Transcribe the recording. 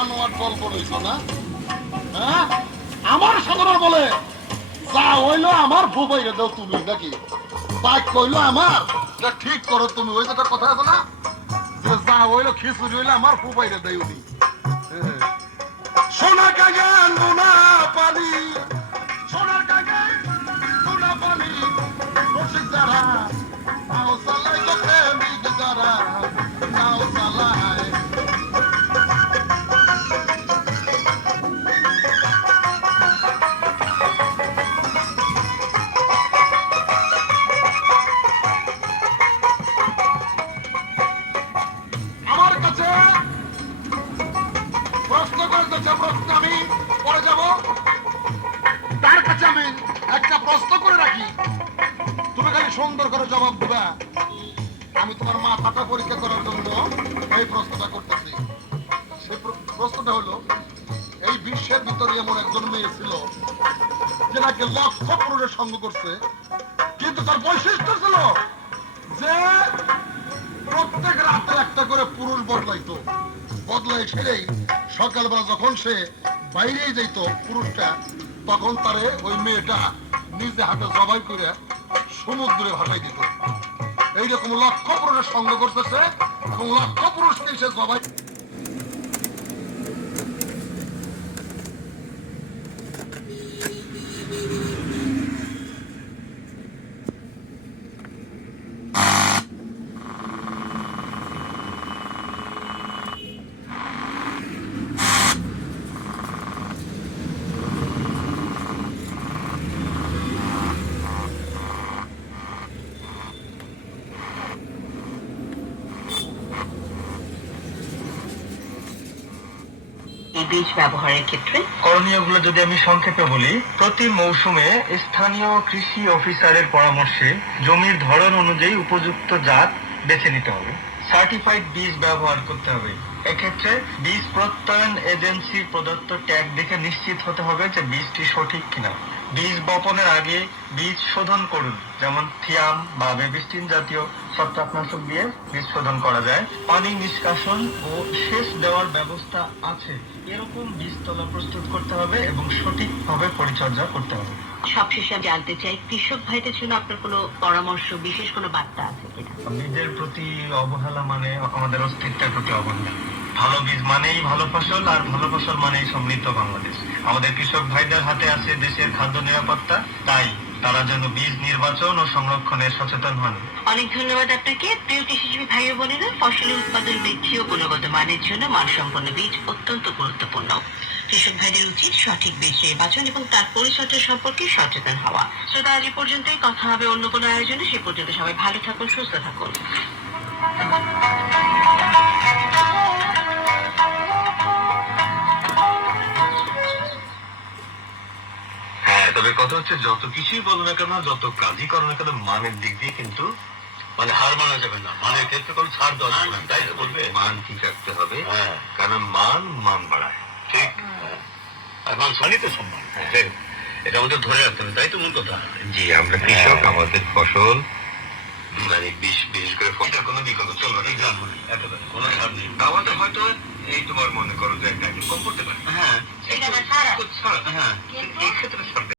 আনোয়ার গল্প রয়েছে না? হ্যাঁ, আমার সদরা বলে যা হইলো আমার ফুবাইরে দাও তুমি নাকি? বাক কইলো আমার, এটা ঠিক করো তুমি। ওই যেটা কথা আছে না, যে যা হইলো খিচুড়ি হইলো আমার ফুবাইরে দেয় উনি। সোনা কাগে নোনা পানি, সোনার কাগে নোনা পানি, রসিক যারা নাও চালায় তো প্রেমিক যারা নাও চালায়। আমার কাছে প্রশ্ন করতেছে, প্রশ্ন আমি পরে যাব। তার কাছে আমি একটা প্রশ্ন করে রাখি, তুমি খালি সুন্দর করে জবাব দিবা। আমি তোমার মাথাটা পরীক্ষা করার জন্য এই প্রশ্নটা করতেছি। সেই প্রশ্নটা হলো, এই বিশ্বের ভিতরে এমন একজন মেয়ে ছিল যে নাকি লক্ষ পুরুষের সঙ্গ করছে, কিন্তু তার বৈশিষ্ট্য ছিল যে প্রত্যেক রাতে একটা করে পুরুষ বদলাইতো। বদলাই সেরেই সকালবেলা যখন সে বাইরেই যাইত পুরুষটা, তখন তারে ওই মেয়েটা নিজে হাতে জবাই করে সমুদ্রে ভাসাই দিত। এইরকম লক্ষ পুরুষের সঙ্গ করতেছে এবং লক্ষ পুরুষকে সে জবাই। বীজ ব্যবহারের ক্ষেত্রে করণীয়গুলো যদি আমি সংক্ষেপে বলি, প্রতি মৌসুমে স্থানীয় কৃষি অফিসারের পরামর্শে জমির ধরন অনুযায়ী উপযুক্ত জাত বেছে নিতে হবে। সার্টিফাইড বীজ ব্যবহার করতে হবে। এক্ষেত্রে বীজ প্রত্যয়ন এজেন্সির প্রদত্ত ট্যাগ দেখে নিশ্চিত হতে হবে যে বীজটি সঠিক কিনা। বীজ বপনের আগে বীজ শোধন করুন, যেমন থিয়াম বা বেবিস্টিন জাতীয় ছত্রাকনাশক দিয়ে বীজ শোধন করা যায়। পানি নিষ্কাশন ও সেচ দেওয়ার ব্যবস্থা আছে এরকম বীজতলা প্রস্তুত করতে হবে এবং সঠিকভাবে পরিচর্যা করতে হবে। সবশেষে আমি জানতে চাই, কৃষক ভাইদের জন্য আপনার কোনো পরামর্শ, বিশেষ কোনো বার্তা আছে কিনা? বীজের প্রতি অবহেলা মানে আমাদের অস্তিত্বের প্রতি অবহেলা। ভালো বীজ মানেই ভালো ফসল, আর ভালো ফসল মানেই সমৃদ্ধ বাংলাদেশ। আমাদের কৃষক ভাইদের হাতে আছে দেশের খাদ্য নিরাপত্তা, তাই তারা যেন বীজ নির্বাচন ও সংরক্ষণে সচেতন হন। অনেক ধন্যবাদ আপনাকে। প্রিয় কৃষিজীবী ভাই ও বোনেরা, ফসলের উৎপাদন বৃদ্ধি ও গুণগত মানের জন্য মানসম্পন্ন বীজ অত্যন্ত গুরুত্বপূর্ণ। কৃষক ভাইদের উচিত সঠিক বীজ নির্বাচন এবং তার পরিচর্যা সম্পর্কে সচেতন হওয়া। শ্রোতা, আজ পর্যন্তই। কথা হবে অন্য কোনো আয়োজনে। সে পর্যন্ত সবাই ভালো থাকুন, সুস্থ থাকুন। হ্যাঁ, তবে কথা হচ্ছে, যত কিছুই বলো না কেন, যত কাজই করো না কেন, মানের দিক দিয়ে কিন্তু মানে হার মানা যাবে না। মানের ক্ষেত্রে কোনো ছাড় দেওয়া যাবে না, তাই তো বলবে। মান ঠিক রাখতে হবে, কারণ মান বাড়ায়। ঠিক, আর মান সম্মানই তো সম্মান। এটা আমাদের ধরে রাখতে হবে, তাই তো মূল কথা। জি, আমরা কৃষক, আমাদের ফসল মানে বিশেষ করে ফসল কোনো বিকল্প চলবে না, কোনো ছাড় নেই। আমাদের হয়তো এই তোমার মনে করো যে একটা কম করতে পারে, হ্যাঁ, হ্যাঁ, এই ক্ষেত্রে ছাড়